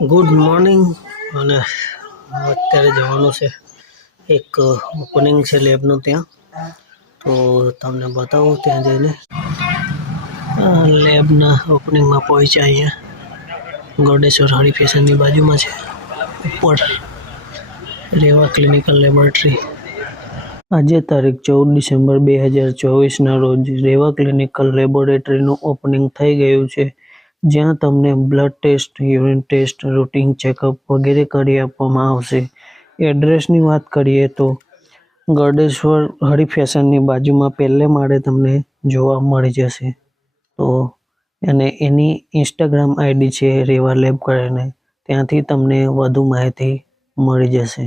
Good morning. અને અત્યારે જવાનું છે એક ઓપનિંગ છે લેબનું ત્યાં, તો તમને બતાવું ત્યાં જઈને. લેબના ઓપનિંગમાં પહોંચ્યા અહીંયા ગોડેશ્વર હળી ફેશનની બાજુમાં છે ઉપર રેવા ક્લિનિકલ લેબોરેટરી. આજે તારીખ 14 ડિસેમ્બર 2024ના રોજ રેવા ક્લિનિકલ લેબોરેટરીનું ઓપનિંગ થઈ ગયું છે, જ્યાં તમને blood test, urine test, routine checkup વગેરે કરી આપવામાં આવશે. એડ્રેસની વાત કરીએ તો ગોડેશ્વર હળી ફેશનની બાજુમાં પહેલે માળે તમને જોવા મળી જશે. તો અને એની ઇન્સ્ટાગ્રામ આઈડી છે રેવા લેબ કરીને, ત્યાંથી તમને વધુ માહિતી મળી જશે.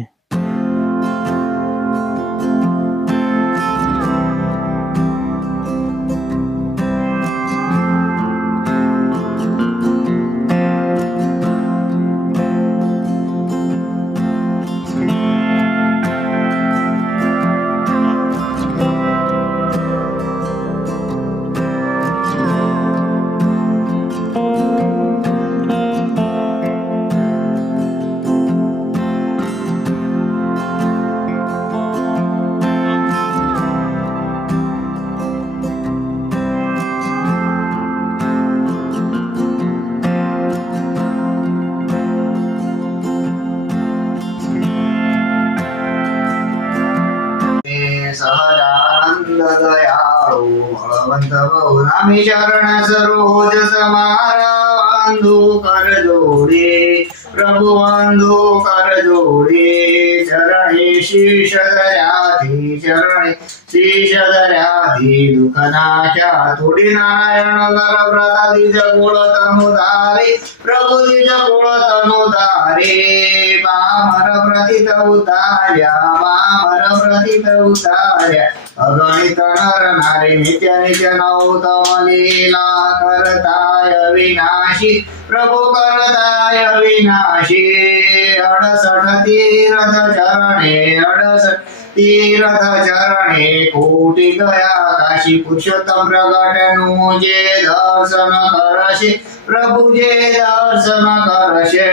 સહજાનંદ દયાળુ બળવંત બહુરામી ચરણ સરોજ સમારા બંધુ કર જોડે પ્રભુ બંધુ કર જોડે ચરણે શીશ દયાથી ચરણે શીશ દયાથી દુઃખ નાશ્યા થોડી નારાયણ નર વ્રત દિજ કુળ તનુ ધારે પ્રભુ દિજ કુળ તનુ ધારે પામર પ્રતિત ઉતાર્યા પામર પ્રતિત ઉતાર્યા અગણિત નર નારી નિત્ય નિત્ય નૌતમ લીલા કરતાય વિનાશી પ્રભુ કરતાય વિનાશી 68 તીર્થ ચરણે 68 તીર્થ ચરણે કોટી ગયા કાશી પુરુષોત્તમ પ્રગટનું જે દર્શન કરશે પ્રભુ જે દર્શન કરશે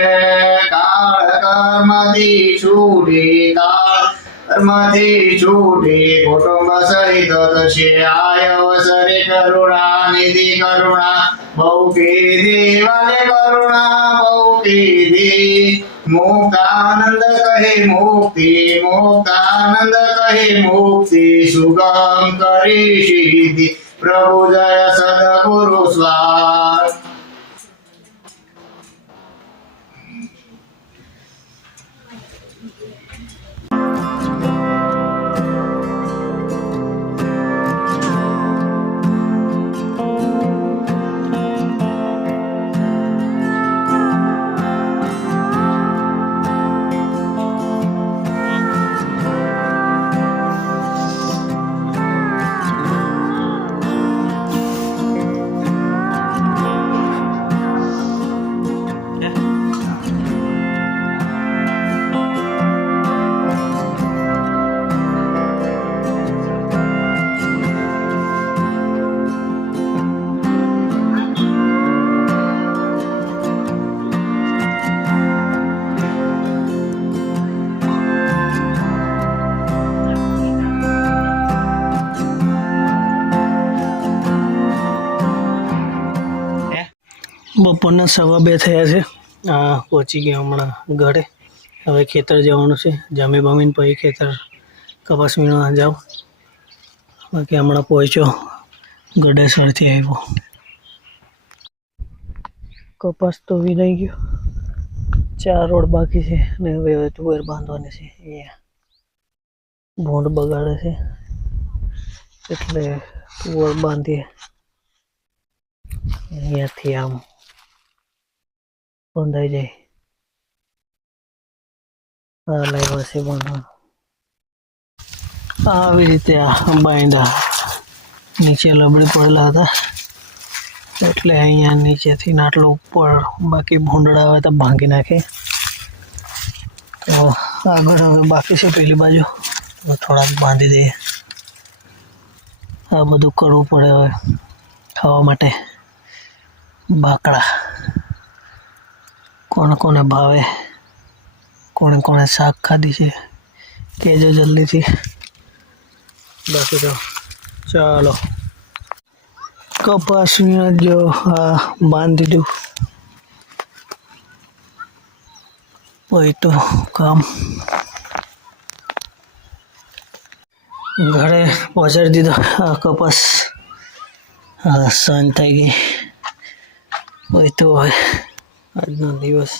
કાળ કર્મથી છૂટી કાળ કર્મથી છૂટી કુટુંબ સહિત થશે આય અવસરે કરુણા નિધિ કરુણા બહુ કીધી વાલે કરુણા બહુ કીધી મુક્તાનંદ કહે મુક્તિ મુક્તાનંદ કહે મુક્તિ સુગમ કરી સિદ્ધિ પ્રભુ જય સદગુરુ સ્વામી. બપોરના 2:15 થયા છે. પહોંચી ગયા હમણાં ઘરે. હવે ખેતર જવાનું છે. જમી બમીને પછી ખેતર કપાસ વીણવા જાઉં. બાકી હમણાં પહોંચ્યો, ગોડેશ્વરથી આવ્યો. કપાસ તો વીણાઈ ગયો, 4 રોડ બાકી છે ને હવે તુવેર બાંધવાની છે. અહીંયા ભૂંડ બગાડે છે એટલે તુવેર બાંધીએ અહીંયાથી આમ બંધાઈ જાય. લાવ્યા છે બાંધવાનું. આવી રીતે આ બાંધા નીચે લબડી પડેલા હતા એટલે અહીંયા નીચેથી આટલું ઉપર, બાકી ભૂંડડા આવે તો ભાંગી નાખે. તો આગળ હવે બાકી છે પેલી બાજુ, થોડાક બાંધી દઈએ. આ બધું કરવું પડે હવે ખાવા માટે. બાકડા કોને કોને ભાવે, કોણે કોણે શાક ખાધી છે કહેજો જલ્દીથી. બાકી તો ચાલો કપાસની જો આ બાંધી દીધું, હોય તો કામ ઘરે પહોંચાડી દીધો. આ કપાસ હા શાંત થઈ ગઈ હોય તો હોય આજનો દિવસ.